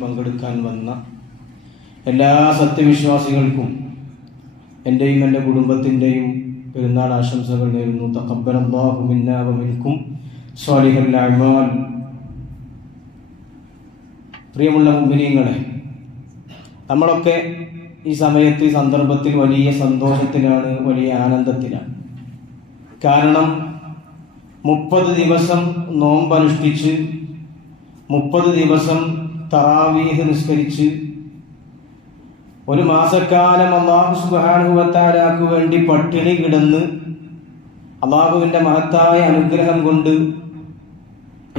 പങ്കെടുക്കാൻ വന്ന എല്ലാ സത്യവിശ്വാസികൾക്കും എൻ്റെയും എൻ്റെ കുടുംബത്തിൻ്റെയും പെരുന്നാൾ ആശംസകൾ നേരുന്നു. തഖബ്ബലല്ലാഹു മിന്നാ വമിൻകും സ്വാലിഹൽ അഅ്മാൽ. പ്രിയമുള്ള മുഅ്മിനീങ്ങളെ, നമ്മളൊക്കെ ഈ സമയത്ത്, ഈ സന്ദർഭത്തിൽ വലിയ സന്തോഷത്തിലാണ്, വലിയ ആനന്ദത്തിലാണ്. കാരണം 30 ദിവസം നോമ്പനുഷ്ഠിച്ച് 30 ദിവസം തറാവീഹ് നിസ്കരിച്ച് ഒരു മാസക്കാലം അല്ലാഹു സുബ്ഹാനഹു വ തആലക്ക് വേണ്ടി പട്ടിണി കിടന്ന് അല്ലാഹുവിൻ്റെ മഹത്തായ അനുഗ്രഹം കൊണ്ട്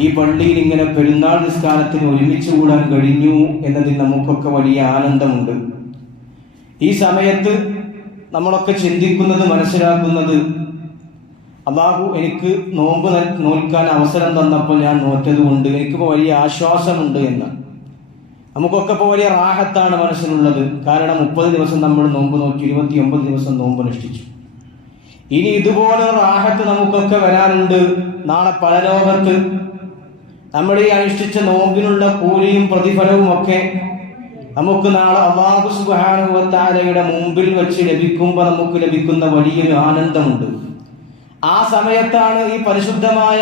ഈ പള്ളിയിൽ ഇങ്ങനെ പെരുന്നാൾ നിസ്കാരത്തിന് ഒരുമിച്ച് കൂടാൻ കഴിഞ്ഞു എന്നതിൽ നമുക്കൊക്കെ വലിയ ആനന്ദമുണ്ട്. ഈ സമയത്ത് നമ്മളൊക്കെ ചിന്തിക്കുന്നത്, മനസ്സിലാക്കുന്നത്, അല്ലാഹു എനിക്ക് നോമ്പ് നോൽക്കാൻ അവസരം തന്നപ്പോൾ ഞാൻ നോറ്റത് കൊണ്ട് എനിക്കിപ്പോൾ വലിയ ആശ്വാസമുണ്ട് എന്ന്. നമുക്കൊക്കെ ഇപ്പോൾ വലിയ റാഹത്താണ് മനസ്സിനുള്ളത്. കാരണം 30 ദിവസം നമ്മൾ നോമ്പ് നോക്കി, 29 ദിവസം നോമ്പ് അനുഷ്ഠിച്ചു. ഇനി ഇതുപോലെ റാഹത്ത് നമുക്കൊക്കെ വരാനുണ്ട്. നാളെ പരലോകത്ത് നമ്മൾ ഈ അനുഷ്ഠിച്ച നോമ്പിനുള്ള കൂലിയും പ്രതിഫലവും ഒക്കെ നമുക്ക് നാളെ അല്ലാഹു സുബ്ഹാനഹു വ തആലയുടെ മുമ്പിൽ വെച്ച് ലഭിക്കുമ്പോൾ നമുക്ക് ലഭിക്കുന്ന വലിയൊരു ആനന്ദമുണ്ട്. ആ സമയത്താണ് ഈ പരിശുദ്ധമായ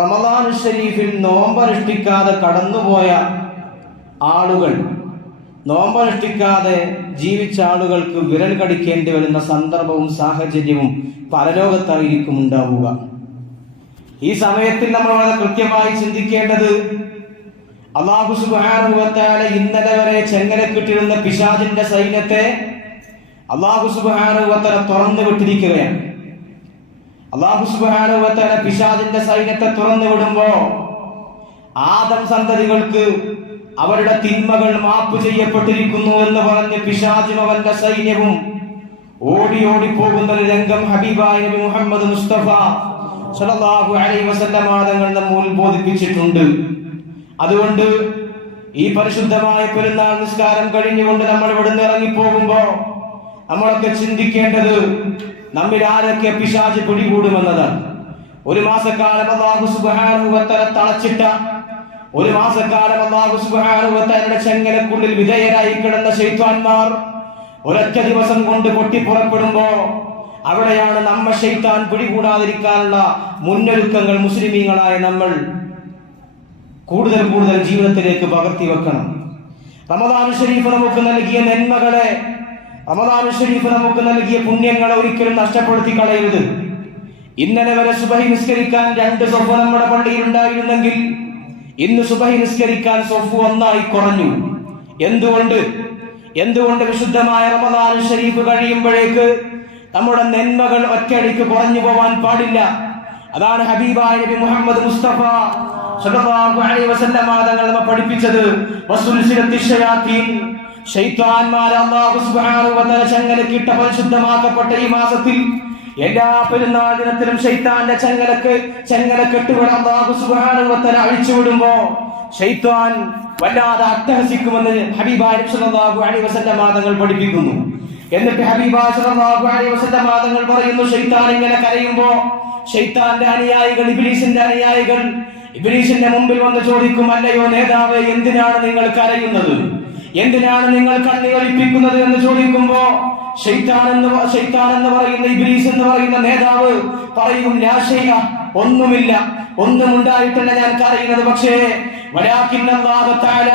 റമദാൻ ഷരീഫിൽ നോമ്പനുഷ്ഠിക്കാതെ കടന്നുപോയ ആളുകൾ, നോമ്പനുഷ്ഠിക്കാതെ ജീവിച്ച ആളുകൾക്ക് വിരൽ കടിക്കേണ്ടി വരുന്ന സന്ദർഭവും സാഹചര്യവും പരലോകത്തായിരിക്കും ഉണ്ടാവുക. ഈ സമയത്തിൽ നമ്മൾ വളരെ കൃത്യമായി ചിന്തിക്കേണ്ടത്, അല്ലാഹു സുബ്ഹാനഹു വ തആല ഇന്നലെ വരെ ചെങ്ങലക്കിട്ടിരുന്ന പിശാചിന്റെ സൈന്യത്തെ അല്ലാഹു സുബ്ഹാനഹു വ തആല തുറന്നു വിട്ടിരിക്കുകയാണ്. അല്ലാഹു സുബ്ഹാനഹു വ തആല പിശാചിന്റെ സൈന്യത്തെ തുറന്നു വിടുമ്പോ ആദം സന്തതികൾക്ക് അവരുടെ തിന്മകൾ മാപ്പ് ചെയ്യപ്പെട്ടിരിക്കുന്നു എന്ന് പറഞ്ഞ് പിശാചും അവന്റെ സൈന്യവും ഓടി ഓടി പോകുന്ന ഒരു രംഗം ഹബീബായ നബി മുഹമ്മദ് മുസ്തഫ സ്വല്ലല്ലാഹു അലൈഹി വസല്ലം തങ്ങൾ നമ്മെ ഉത്ബോധിപ്പിച്ചിട്ടുണ്ട്. അതുകൊണ്ട് ഈ പരിശുദ്ധമായ പെരുന്നാൾ നിസ്കാരം കഴിഞ്ഞുകൊണ്ട് നമ്മൾ ഇവിടുന്ന് ഇറങ്ങിപ്പോകുമ്പോ നമ്മളൊക്കെ ചിന്തിക്കേണ്ടത്, നമ്മിൽ ആരൊക്കെ പിശാച് പിടികൂടുമെന്നതാണ്. ഒരു മാസക്കാലം അല്ലാഹു സുബ്ഹാനഹു വ തആല തളച്ചിട്ട, ഒരു മാസക്കാലം അല്ലാഹു സുബ്ഹാനഹു വ തആലയുടെ ചെങ്ങലക്കുള്ളിൽ വിധേയരായി കിടന്ന ശൈത്താന്മാർ ഒരൊറ്റ ദിവസം കൊണ്ട് പൊട്ടിപ്പുറപ്പെടുമ്പോ അവിടെയാണ് നമ്മെ ശൈത്താൻ പിടികൂടാതിരിക്കാനുള്ള മുന്നൊരുക്കങ്ങൾ മുസ്ലിമീങ്ങളായ നമ്മൾ കൂടുതൽ കൂടുതൽ ജീവിതത്തിലേക്ക് പകർത്തി വെക്കണം. റമദാൻ ഷരീഫ് നമുക്ക് നൽകിയ നന്മകളെ, റമദാൻ ഷരീഫ് നമുക്ക് നൽകിയ പുണ്യങ്ങളെ ഒരിക്കലും നഷ്ടപ്പെടുത്തി കളയരുത്. ഇന്നലെ വരെ സുബഹി നിസ്കരിക്കാൻ 2 സൊഫ് നമ്മുടെ പള്ളിയിൽ ഉണ്ടായിരുന്നെങ്കിൽ ഇന്ന് സുബഹി നിസ്കരിക്കാൻ സൊഫ് 1 കുറഞ്ഞു. എന്തുകൊണ്ട് വിശുദ്ധമായ റമദാൻ ഷരീഫ് കഴിയുമ്പോഴേക്ക് നമ്മുടെ നന്മകൾ ഒറ്റയടിക്ക് കുറഞ്ഞു പോവാൻ പാടില്ല. അതാണ് ഹബീബായ നബി മുഹമ്മദ് മുസ്തഫ സ്വല്ലല്ലാഹു അലൈഹി വസല്ലം തങ്ങൾ നമ്മെ പഠിപ്പിച്ചത്. ശൈത്താന്മാർ അല്ലാഹു സുബ്ഹാനഹു വ തആല ചങ്ങലക്കിട്ട പരിശുദ്ധമാക്കപ്പെട്ട ഈ മാസത്തിൽ എല്ലാ പെരുന്നാൾ ദിനത്തിലും ശൈത്താന്റെ ചങ്ങലക്കെട്ടുകൾ അല്ലാഹു സുബ്ഹാനഹു വ തആല അഴിച്ചുവിടുമ്പോ ശൈത്താൻ വല്ലാതെ അട്ടഹസിക്കുമെന്ന് ഹബീബായ നബി സ്വല്ലല്ലാഹു അലൈഹി വസല്ലം തങ്ങൾ പഠിപ്പിക്കുന്നു. എന്നിട്ട് ഹബീബായ സ്വല്ലല്ലാഹു അലൈഹി വസല്ലം തങ്ങൾ പറയുന്നു, ശൈത്താൻ ഇങ്ങനെ കരയുമ്പോ ശൈത്താന്റെ അനുയായികൾ, ഇബ്ലീസിന്റെ അനുയായികൾ ഇബ്ലീസിന്റെ മുമ്പിൽ വന്ന് ചോദിക്കും, അല്ലയോ നേതാവേ, എന്തിനാണ് നിങ്ങൾ കരയുന്നത്, എന്തിനാണ് നിങ്ങൾ കണ്ണീരൊലിപ്പിക്കുന്നത് എന്ന് ചോദിക്കുമ്പോ ശൈത്താൻ എന്ന് പറയുന്ന, ഇബ്ലീസ് എന്ന് പറയുന്ന നേതാവ് പറയും, ലാ ശൈഅ, ഒന്നുമില്ല, ഒന്നും ഉണ്ടായിട്ടല്ല ഞാൻ കരയുന്നത്. പക്ഷേ വലാകിൻ അല്ലാഹു തആല,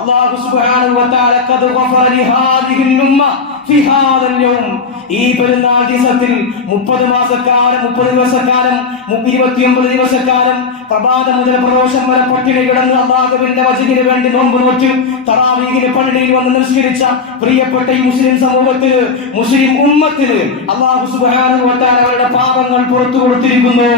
അല്ലാഹു സുബ്ഹാനഹു വ തആല ഖദ് ഗഫറ ലിഹാദിഹിൽ ഉമ്മ ഫി ഹാദൽ യൗം, ഈ പെരുന്നാൾ ദിവസത്തിൽ 30 മാസക്കാലം 30 ദിവസക്കാലം 29 ദിവസക്കാലം പ്രഭാതം മുതൽ പ്രദോഷം വരെ പട്ടിണി കിടന്ന് അല്ലാഹുവിന്റെ വചനത്തിന് വേണ്ടി നോമ്പ് നോറ്റ് തറാവീഹിന് പള്ളിയിൽ വന്ന് നിസ്കരിച്ച പ്രിയപ്പെട്ട ഈ മുസ്ലിം സമൂഹത്തിന്, മുസ്ലിം ഉമ്മത്തിന് അല്ലാഹു സുബ്ഹാനഹു വ തആല അവരുടെ പാപങ്ങൾ പുറത്തു കൊടുത്തിരിക്കുന്നു.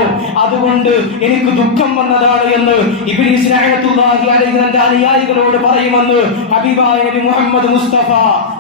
അതുകൊണ്ട് എനിക്ക് ദുഃഖം വന്നതാണ് എന്ന് ഇബ്ലീസ് ലഅനത്തുല്ലാഹി അലൈഹി തന്റെ അനുയായികളോട് പറയുമെന്ന് ഹബീബായ നബി മുഹമ്മദ് മുസ്തഫ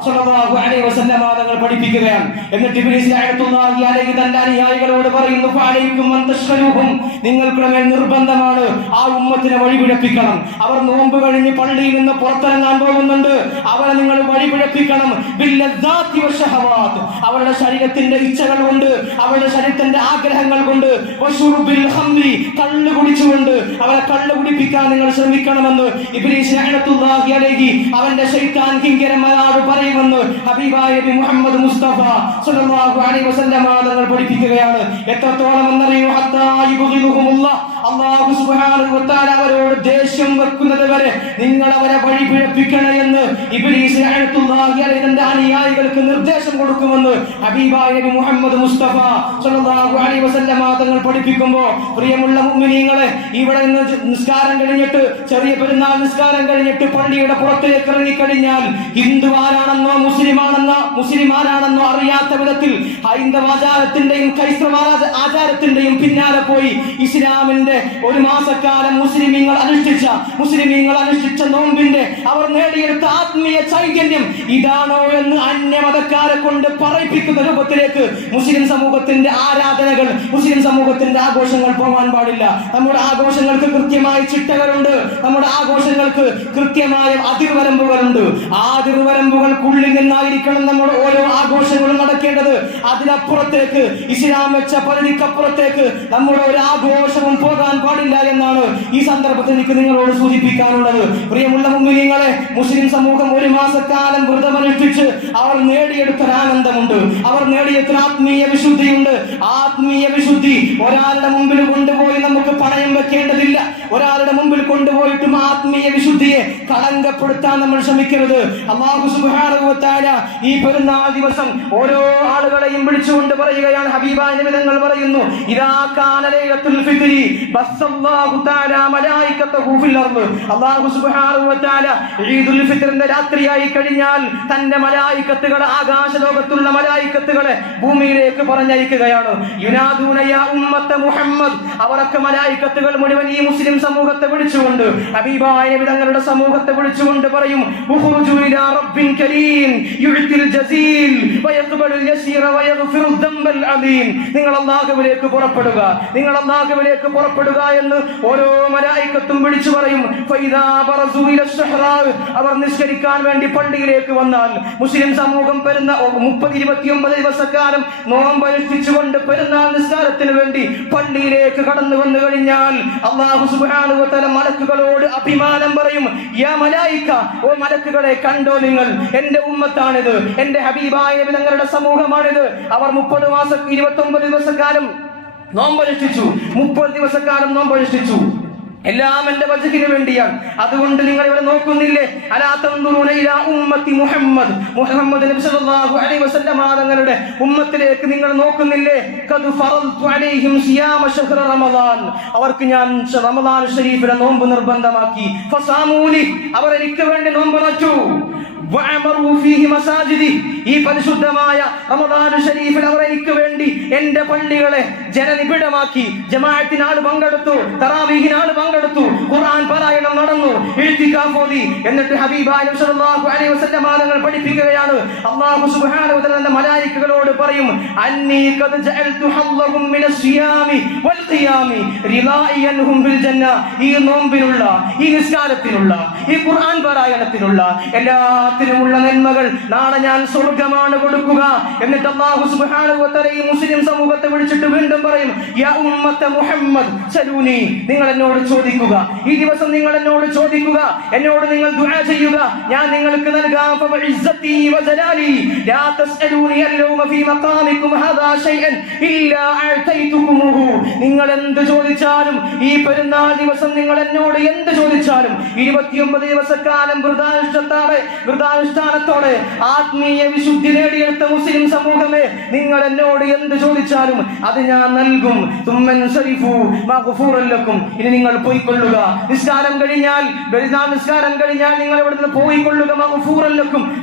സ്വല്ലല്ലാഹു അലൈഹി വസല്ലം തങ്ങൾ പഠിപ്പിക്കുകയാണ്. എന്നിട്ട് ഇബ്ലീസ് ലഅനത്തുല്ലാഹി അലൈഹി തന്റെ അനുയായികളോട് പറയുന്നു, ഫഅലൈക്കും അൻ തശ്ഹലൂഹും, നിങ്ങൾക്കുടെ മേൽ നിർബന്ധമാണ് ആ ഉമ്മത്തിനെ വഴിപിഴപ്പിക്കണം. അവർ നോമ്പ് കഴിഞ്ഞ് പള്ളിയിൽ നിന്ന് പുറത്തിറങ്ങാൻ പോകുന്നുണ്ട്, അവരെ നിങ്ങൾ വഴിപിഴപ്പിക്കണം. ബില്ലദാത്തി വശഹവാത്ത്, അവരുടെ ശരീരത്തിന്റെ ഇച്ഛകൾ കൊണ്ട്, അവരുടെ ശരീരത്തിന്റെ ആഗ്രഹങ്ങൾ കൊണ്ട്, വശുർബിൽ ഖംരി, കള്ള് കുടിച്ചുകൊണ്ട് അവരെ കള്ള് കുടിപ്പിക്കാൻ നിങ്ങൾ ശ്രമിക്കണമെന്ന് ഇബ്ലീസ് ലഅനത്തുല്ലാഹി അലൈഹി അവന്റെ ശൈത്താൻ കിങ്കരന്മാരോട് പറയുമെന്ന് ഹബീബായ നബി മുഹമ്മദ് മുസ്തഫ സ്വല്ലല്ലാഹു അലൈഹി വസല്ലം തങ്ങൾ പഠിപ്പിക്കുകയാണ്. എത്രത്തോളം എന്നറിയോ, ഹത്താ യുബ്ഗിദുഹുമുല്ലാഹ്, അല്ലാഹു സുബ്ഹാനഹു വ തആല അവരോട് ദേഷ്യം വെക്കുന്നത് വരെ നിങ്ങൾ അവരെ വഴിപിഴപ്പിക്കണം എന്ന് ഇബ്ലീസ് ലഅനത്തുല്ലാഹി അലൈഹി തന്റെ അനുയായികൾക്ക് നിർദ്ദേശം കൊടുക്കുമെന്ന് ഹബീബായ നബി മുഹമ്മദ് മുസ്തഫ സ്വല്ലല്ലാഹു അലൈഹി വസല്ലം തങ്ങൾ പഠിപ്പിക്കുമ്പോൾ, പ്രിയമുള്ള മുഅ്മിനീങ്ങളെ, ഇവിടെ നിന്ന് നിസ്കാരം കഴിഞ്ഞിട്ട്, ചെറിയ പെരുന്നാൾ നിസ്കാരം കഴിഞ്ഞിട്ട് പള്ളിയുടെ പുറത്തേക്ക് ഇറങ്ങിക്കഴിഞ്ഞാൽ ഹിന്ദു ആരാണെന്നോ മുസ്ലിം ആരാണെന്നോ അറിയാത്ത വിധത്തിൽ ഹൈന്ദവാചാരത്തിന്റെയും ക്രൈസ്തവ ആചാരത്തിന്റെയും പിന്നാലെ പോയി ഇസ്ലാമിന്റെ ഒരു മാസക്കാലം മുസ്ലിമീങ്ങൾ അനുഷ്ഠിച്ച നോമ്പിന്റെ അവർ നേടിയെടുത്ത ആത്മീയ ചൈതന്യം ഇതാണോ എന്ന് അന്യമതക്കാരെ കൊണ്ട് പറയിപ്പിക്കുന്ന രൂപത്തിലേക്ക് മുസ്ലിം സമൂഹത്തിന്റെ ആരാധനകൾ, മുസ്ലിം സമൂഹത്തിന്റെ ആഘോഷങ്ങൾ പോകാൻ പാടില്ല. നമ്മുടെ ആഘോഷങ്ങൾക്ക് കൃത്യമായ ചിട്ടകളുണ്ട്, നമ്മുടെ ആഘോഷങ്ങൾക്ക് കൃത്യമായ അതിർവരമ്പുകളുണ്ട്. ആ അതിർവരമ്പുകൾക്കുള്ളിൽ നിന്നായിരിക്കണം നമ്മുടെ ഓരോ ആഘോഷങ്ങളും നടക്കേണ്ടത്. അതിനപ്പുറത്തേക്ക്, ഇസ്ലാം വെച്ച പരിധിക്കപ്പുറത്തേക്ക് നമ്മുടെ ഒരു ആഘോഷവും പോകാൻ പാടില്ല എന്നാണ് ഈ സന്ദർഭത്തിൽ എനിക്ക് നിങ്ങളോട് സൂചിപ്പിക്കാനുള്ളത്. പ്രിയമുള്ള മുഅ്മിനീങ്ങളെ, മുസ്ലിം സമൂഹം ഒരു മാസക്കാലം വ്രതമനുഷ്ഠിച്ച് അവർ നേടിയെടുത്ത ആനന്ദമുണ്ട്, അവർ നേടിയെടുത്ത ആത്മീയ വിശുദ്ധിയുണ്ട്. ആത്മീയ വിശുദ്ധി ഒരാളുടെ മുമ്പിൽ കൊണ്ടുപോയി നമുക്ക് പണയം വെക്കേണ്ടതില്ല. ഒരാളുടെ മുമ്പിൽ കൊണ്ടുപോയിട്ടും ആത്മീയ വിശുദ്ധിയെ കളങ്കപ്പെടുത്താൻ നമ്മൾ ശ്രമിക്കരുത്. അല്ലാഹു സുബ്ഹാനഹു വ തആല ഈ പെരുന്നാൾ ദിവസം ഓരോ ആളുകളെയും വിളിച്ചുകൊണ്ട് പറയുകയാണ്. ഹബീബായ നബി തങ്ങൾ പറയുന്നു, ഇദാ കാന ലൈലത്തുൽ ഫിത്രി ബസ്സല്ലാഹു തആല മലായികതഹു ഫിൽ അർദ്. അല്ലാഹു സുബ്ഹാനഹു വ തആല ഈദുൽ ഫിത്റിന്റെ രാത്രിയായി കഴിഞ്ഞാൽ തന്റെ മലായികത്തുകളെ, ആകാശ ലോകത്തുള്ള മലായികത്തുകളെ ഭൂമിയിലേക്ക് പറഞ്ഞയക്കുകയാണ്. യുനാദൂന യാ ഉമ്മത്ത മുഹമ്മദ്, അവരൊക്കെ മലായികത്തുകൾ മുഴുവൻ ഈ മുസ്ലിം സമൂഹത്തെ വിളിച്ചുകൊണ്ട്, ഹബീബായ നബി തങ്ങളുടെ സമൂഹത്തെ വിളിച്ചുകൊണ്ട് പറയും, ഉഖ്റുജു ഇലാ റബ്ബിൻ കരീം യുഅ്തിൽ ജസീൽ വയഖ്ബലുൽ യസീറ വയഗ്ഫിറു ദംബൽ അദീം. നിങ്ങൾ അല്ലാഹുവിലേക്ക് പുറപ്പെടുക, നിങ്ങൾ അല്ലാഹുവിലേക്ക് പുറപ്പെടുക എന്ന് ഓരോ മലായികത്തും വിളിച്ചു പറയും. ഫൈദാ ബറസു ഇലാ ശഹ്റാ, അവർ നിസ്കരിക്കാൻ വേണ്ടി പള്ളിയിലേക്ക് വന്നാൽ, മുസ്ലിം സമൂഹം 29 ദിവസക്കാലം നോമ്പനുഷ്ഠിച്ചുകൊണ്ട് പെരുന്നാൾ നിസ്കാരത്തിന് വേണ്ടി പള്ളിയിലേക്ക് കടന്നു വന്നു കഴിഞ്ഞാൽ അല്ലാഹു സുബ്ഹാനഹു വ തആല മലക്കുകളോട് അഭിമാനം പറയും, യാ മലായിക, ഓ മലക്കുകളെ, കണ്ടോ നിങ്ങൾ, എന്റെ ഉമ്മത്താണിത്, എന്റെ ഹബീബായ നബി തങ്ങളുടെ സമൂഹമാണിത്. അവർ 29 ദിവസക്കാലം നോമ്പനുഷ്ഠിച്ചു, 30 ദിവസക്കാലം നോമ്പനുഷ്ഠിച്ചു. എല്ലാം എന്റെ വജഹിന് വേണ്ടിയാണ്. അതുകൊണ്ട് നിങ്ങൾ ഇവിടെ നോക്കുന്നില്ലേ, അലാ തൻദുറൂന ഇലാ ഉമ്മത്തി മുഹമ്മദ് നബി സല്ലല്ലാഹു അലൈഹി വസല്ലം തങ്ങളുടെ ഉമ്മത്തിലേക്ക് നിങ്ങൾ നോക്കുന്നില്ലേ? ഖദ് ഫറദ്തു അലൈഹിം സിയാമ ശഹ്റ റമദാൻ, അവർക്ക് ഞാൻ റമദാൻ ശരീഫിലെ നോമ്പ് നിർബന്ധമാക്കി. ഫസാമൂലി, അവർ എനിക്ക് വേണ്ടി നോമ്പ് നോറ്റു. വഅമറു ഫീഹി മസാജിദി, ഈ പരിശുദ്ധമായ റമദാൻ ശരീഫിൽ അവർ എനിക്ക് വേണ്ടി എന്റെ പള്ളികളെ ജനനിബിഡമാക്കി. ജമാഅത്തിനാൾ പങ്കെടുത്തു, തറാവീഹിനാൾ പങ്കെടുത്തു, ഖുർആൻ പാരായണം നടന്നു, ഇഅ്തികാഫ് ഓതി. എന്നിട്ട് ഹബീബായ നബി സല്ലല്ലാഹു അലൈഹി വസല്ലം തങ്ങൾ പഠിപ്പിക്കുകയാണ്, അല്ലാഹു സുബ്ഹാനഹു വ തആല മലായികകളോട് പറയും, അന്നീ ഖദ് ജഅൽതു ഹല്ലഹും മിനസ് സിയാമി വൽ ഖിയാമി റിലായിയൻഹും ഫിൽ ജന്ന. ഈ നോമ്പിനുള്ള, ഈ നിസ്കാരത്തിനുള്ള, ഈ ഖുർആൻ പാരായണത്തിനുള്ള എല്ലാത്തിനുമുള്ള നന്മകൾ നാളെ ഞാൻ സ്വർഗ്ഗമാണ് കൊടുക്കുക. എന്നിട്ട് അല്ലാഹു സുബ്ഹാനഹു വ തആല ഈ മുസ്ലിം സമൂഹത്തെ വിളിച്ചിട്ട് വീണ്ടും പറയും, യാ ഉമ്മത്ത മുഹമ്മദ് സലൂനി, നിങ്ങൾ എന്നോട് ചോദിക്കുക, ഈ ദിവസം നിങ്ങൾ എന്നോട് ചോദിക്കുക, എന്നോട് നിങ്ങൾ ദുആ ചെയ്യുക, ഞാൻ നിങ്ങൾക്ക് നൽകാം. ഫഇസ്സതി വജലാലി ലാ തസ്അലൂനി അൽയൗമ ഫീ മഖാമികും ഹാദാ ഷൈഅൻ ഇല്ലാ അഅതൈതുകുമുഹു. നിങ്ങൾ എന്ത് ചോദിച്ചാലും, ഈ പെരുന്നാൾ ദിവസം നിങ്ങൾ എന്നോട് എന്ത് ചോദിച്ചാലും, 29 ദിവസക്കാലം വൃതാനുഷ്ഠാനത്തോടെ ആത്മീയ വിശുദ്ധി നേടിയെടുത്ത മുസ്ലിം സമൂഹമേ, നിങ്ങൾ എന്നോട് എന്ത് ചോദിച്ചാലും അത് ഞാൻ നൽകും. ഇനി നിങ്ങൾ പോയിക്കൊള്ളുക, നിസ്കാരം കഴിഞ്ഞാൽ, നിസ്കാരം കഴിഞ്ഞാൽ നിങ്ങൾ ഇവിടെ നിന്ന് പോയിക്കൊള്ളുക. മഗ്ഫൂറൻ,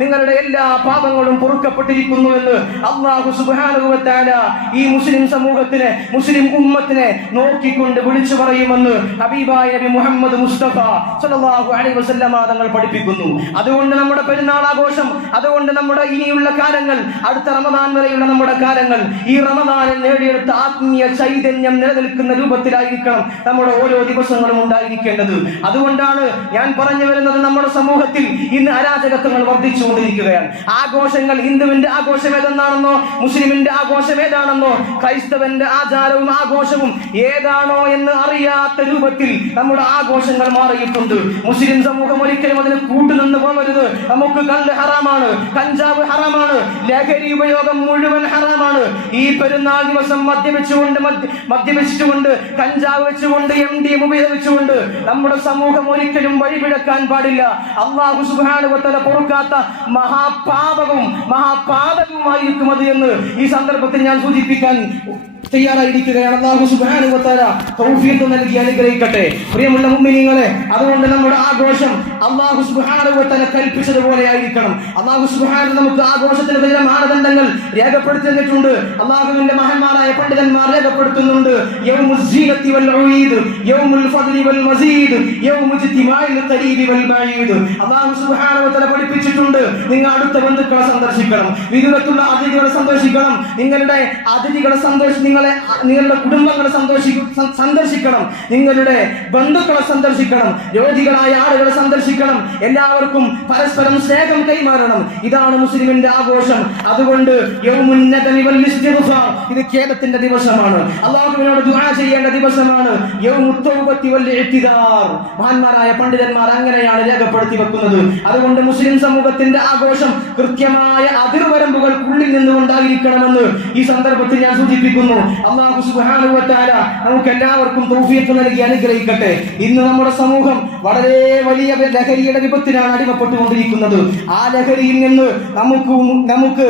നിങ്ങളുടെ എല്ലാ പാപങ്ങളും പൊറുക്കപ്പെട്ടിരിക്കുന്നു എന്ന് അല്ലാഹു സുബ്ഹാനഹു വ തആല ഈ മുസ്ലിം സമൂഹത്തിനെ, മുസ്ലിം ഉമ്മത്തിനെ നോക്കിക്കൊണ്ട് വിളിച്ചു പറയുമെന്ന് ഹബീബായ നബി മുഹമ്മദ് മുസ്തഫ സ്വല്ലല്ലാഹു അലൈഹി വസല്ലം തങ്ങൾ പഠിപ്പിക്കുന്നു. അതുകൊണ്ട് നമ്മുടെ പെരുന്നാൾ ആഘോഷം, അതുകൊണ്ട് നമ്മുടെ ഇനി ഇനിയുള്ള കാലങ്ങൾ, അടുത്ത റമദാൻ വരെയുള്ള നമ്മുടെ കാലങ്ങൾ, ഈ റമദാനിൽ നേടിയെടുത്ത ആത്മീയ ചൈതന്യം നിലനിൽക്കുന്ന രൂപത്തിലായിരിക്കണം നമ്മുടെ ഓരോ ദിവസങ്ങളും ഉണ്ടായിരിക്കേണ്ടത്. അതുകൊണ്ടാണ് ഞാൻ പറഞ്ഞു വരുന്നത്, നമ്മുടെ സമൂഹത്തിൽ ഇന്ന് അരാജകത്വങ്ങൾ വർദ്ധിച്ചുകൊണ്ടിരിക്കുകയാണ്. ആഘോഷങ്ങൾ, ഹിന്ദുവിന്റെ ആഘോഷം ഏതെന്നാണെന്നോ, മുസ്ലിമിന്റെ ആഘോഷം ഏതാണെന്നോ, ക്രൈസ്തവന്റെ ആചാരവും ആഘോഷവും ഏതാണോ എന്ന് അറിയാത്ത രൂപത്തിൽ നമ്മുടെ ആഘോഷങ്ങൾ മാറിയിട്ടുണ്ട്. മുസ്ലിം സമൂഹം ഒരിക്കലും അതിന് കൂട്ടുനിന്ന് പോകരുത്. നമുക്ക് കല്ല് ഹറാമാണ്, കഞ്ചാവ് ഹറാമാണ്, ലഹരി ഉപയോഗം മുഴുവൻ ഹറാമാണ്. ഈ പെരുന്നാൾ ദിവസം മദ്യപിച്ചുകൊണ്ട് കഞ്ചാവ് വെച്ചുകൊണ്ട് MDM ഉപയോഗിച്ചുകൊണ്ട് നമ്മുടെ സമൂഹം ഒരിക്കലും വഴിപിഴക്കാൻ പാടില്ല. അല്ലാഹു സുബ്ഹാനഹു വ തആല പൊറുക്കാത്ത മഹാപാതകവുമായിരിക്കും അത് എന്ന് ഈ സന്ദർഭത്തിൽ ഞാൻ സൂചിപ്പിക്കാൻ തയ്യാറായിരിക്കുകയാണ്. അല്ലാഹു സുബ്ഹാനഹു വ തആല തൗഫീഖ് നൽകി അനുഗ്രഹിക്കട്ടെ. പ്രിയമുള്ള മുഅ്മിനീങ്ങളെ, അതുകൊണ്ട് നമ്മുടെ ആഘോഷം അല്ലാഹു സുബ്ഹാനഹു വ തആല കൽപ്പിച്ചതുപോലെ ആയിരിക്കണം. അല്ലാഹു സുബ്ഹാനഹു നമുക്ക് ആഘോഷത്തിന് ചില മാനദണ്ഡങ്ങൾ രേഖപ്പെടുത്തി തന്നിട്ടുണ്ട്. അല്ലാഹുവിന്റെ മഹാന്മാരായ പണ്ഡിതന്മാർ രേഖപ്പെടുത്തുന്നുണ്ട്. യൗമുസ് സീനത്തി വൽ ഉഈദ്, യൗമുൽ ഫദ്ലി വൽ മസീദ്, യൗമു ഇജ്തിമാഇൽ ഖരീബി വൽ ബഈദ്. അല്ലാഹു സുബ്ഹാനഹു വ തആല പഠിപ്പിച്ചിട്ടുണ്ട്, നിങ്ങൾ അടുത്ത ബന്ധുക്കളെ സന്ദർശിക്കണം, വിദൂരത്തുള്ള അതിഥികളെ സന്ദർശിക്കണം, നിങ്ങളുടെ അതിഥികളെ നിങ്ങളുടെ കുടുംബങ്ങളെ സന്ദർശിക്കണം, നിങ്ങളുടെ ബന്ധുക്കളെ സന്ദർശിക്കണം, രോഗികളായ ആളുകളെ സന്ദർശിക്കണം, എല്ലാവർക്കും പരസ്പരം സ്നേഹം കൈമാറണം. ഇതാണ് മുസ്ലിമിന്റെ ആഘോഷം. അതുകൊണ്ട് ഇത് ഖേദത്തിന്റെ ദിവസമാണ്, അല്ലാഹുവിനോട് ദുആ ചെയ്യേണ്ട ദിവസമാണ്. മഹാന്മാരായ പണ്ഡിതന്മാർ അങ്ങനെയാണ് രേഖപ്പെടുത്തി വെക്കുന്നത്. അതുകൊണ്ട് മുസ്ലിം സമൂഹത്തിന്റെ ആഘോഷം കൃത്യമായ അതിർവരമ്പുകൾക്കുള്ളിൽ നിന്നുകൊണ്ടായിരിക്കണമെന്ന് ഈ സന്ദർഭത്തിൽ ഞാൻ സൂചിപ്പിക്കുന്നു. അല്ലാഹു സുബ്ഹാനഹു വ തആല നമുക്ക് എല്ലാവർക്കും തൗഫീഖ് നൽകി അനുഗ്രഹിക്കട്ടെ. ഇന്ന് നമ്മുടെ സമൂഹം വളരെ വലിയ ലഹരിയുടെ വിപത്തിനാണ് അടിമപ്പെട്ടുകൊണ്ടിരിക്കുന്നത്. ആ ലഹരിയിൽ നിന്ന് നമുക്ക്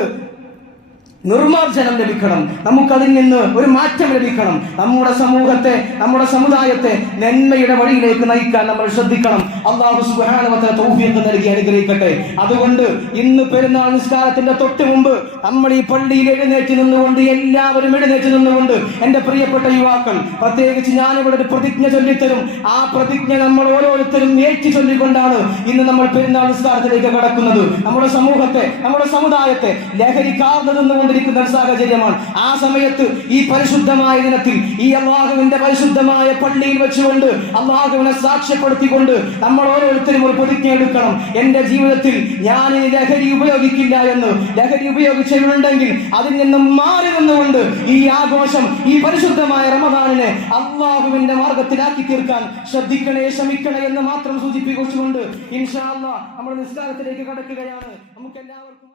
നിർമാർജനം ലഭിക്കണം, നമുക്കതിൽ നിന്ന് ഒരു മാറ്റം ലഭിക്കണം. നമ്മുടെ സമൂഹത്തെ, നമ്മുടെ സമുദായത്തെ നന്മയുടെ വഴിയിലേക്ക് നയിക്കാൻ നമ്മൾ ശ്രദ്ധിക്കണം. അല്ലാഹു സുബ്ഹാനഹു വ തആല തൗഫീഖ് നൽകി അനുഗ്രഹിക്കട്ടെ. അതുകൊണ്ട് ഇന്ന് പെരുന്നാൾ നിസ്കാരത്തിന്റെ തൊട്ട് മുമ്പ് നമ്മൾ ഈ പള്ളിയിൽ എഴുന്നേറ്റ് നിന്നുകൊണ്ട്, എല്ലാവരും എഴുന്നേറ്റ് നിന്നുകൊണ്ട്, എന്റെ പ്രിയപ്പെട്ട യുവാക്കൾ, പ്രത്യേകിച്ച് ഞാനിവിടെ ഒരു പ്രതിജ്ഞ ചൊല്ലിത്തരും. ആ പ്രതിജ്ഞ നമ്മൾ ഓരോരുത്തരും ഏറ്റു ചൊല്ലിക്കൊണ്ടാണ് ഇന്ന് നമ്മൾ പെരുന്നാൾ നിസ്കാരത്തിലേക്ക് കടക്കുന്നത്. നമ്മുടെ സമൂഹത്തെ, നമ്മുടെ സമുദായത്തെ ലഹരി കാർന്നു നിന്നുകൊണ്ട് സാഹചര്യമാണ്. ആ സമയത്ത് ഈ പരിശുദ്ധമായ ദിനത്തിൽ ഈ അല്ലാഹുവിന്റെ പരിശുദ്ധമായ പള്ളിയിൽ വെച്ചുകൊണ്ട് അല്ലാഹുവിനെ സാക്ഷ്യപ്പെടുത്തിക്കൊണ്ട് നമ്മൾ ഓരോരുത്തരും ഒരു പ്രതിജ്ഞ എടുക്കണം. എന്റെ ജീവിതത്തിൽ ഞാൻ ഈ ലഹരി ഉപയോഗിക്കില്ല എന്ന്. ലഹരി ഉപയോഗിച്ചിട്ടുണ്ടെങ്കിൽ അതിൽ നിന്നും മാറി നിന്നുകൊണ്ട് ഈ ആഘോഷം, ഈ പരിശുദ്ധമായ റമദാനിനെ അല്ലാഹുവിന്റെ മാർഗത്തിലാക്കി തീർക്കാൻ ശ്രദ്ധിക്കണേ, ശ്രമിക്കണേ എന്ന് മാത്രം സൂചിപ്പിച്ചുകൊണ്ട് ഇൻഷാ അല്ലാഹ് നമ്മൾ നിസ്കാരത്തിലേക്ക് കടക്കുകയാണ്. നമുക്ക് എല്ലാവർക്കും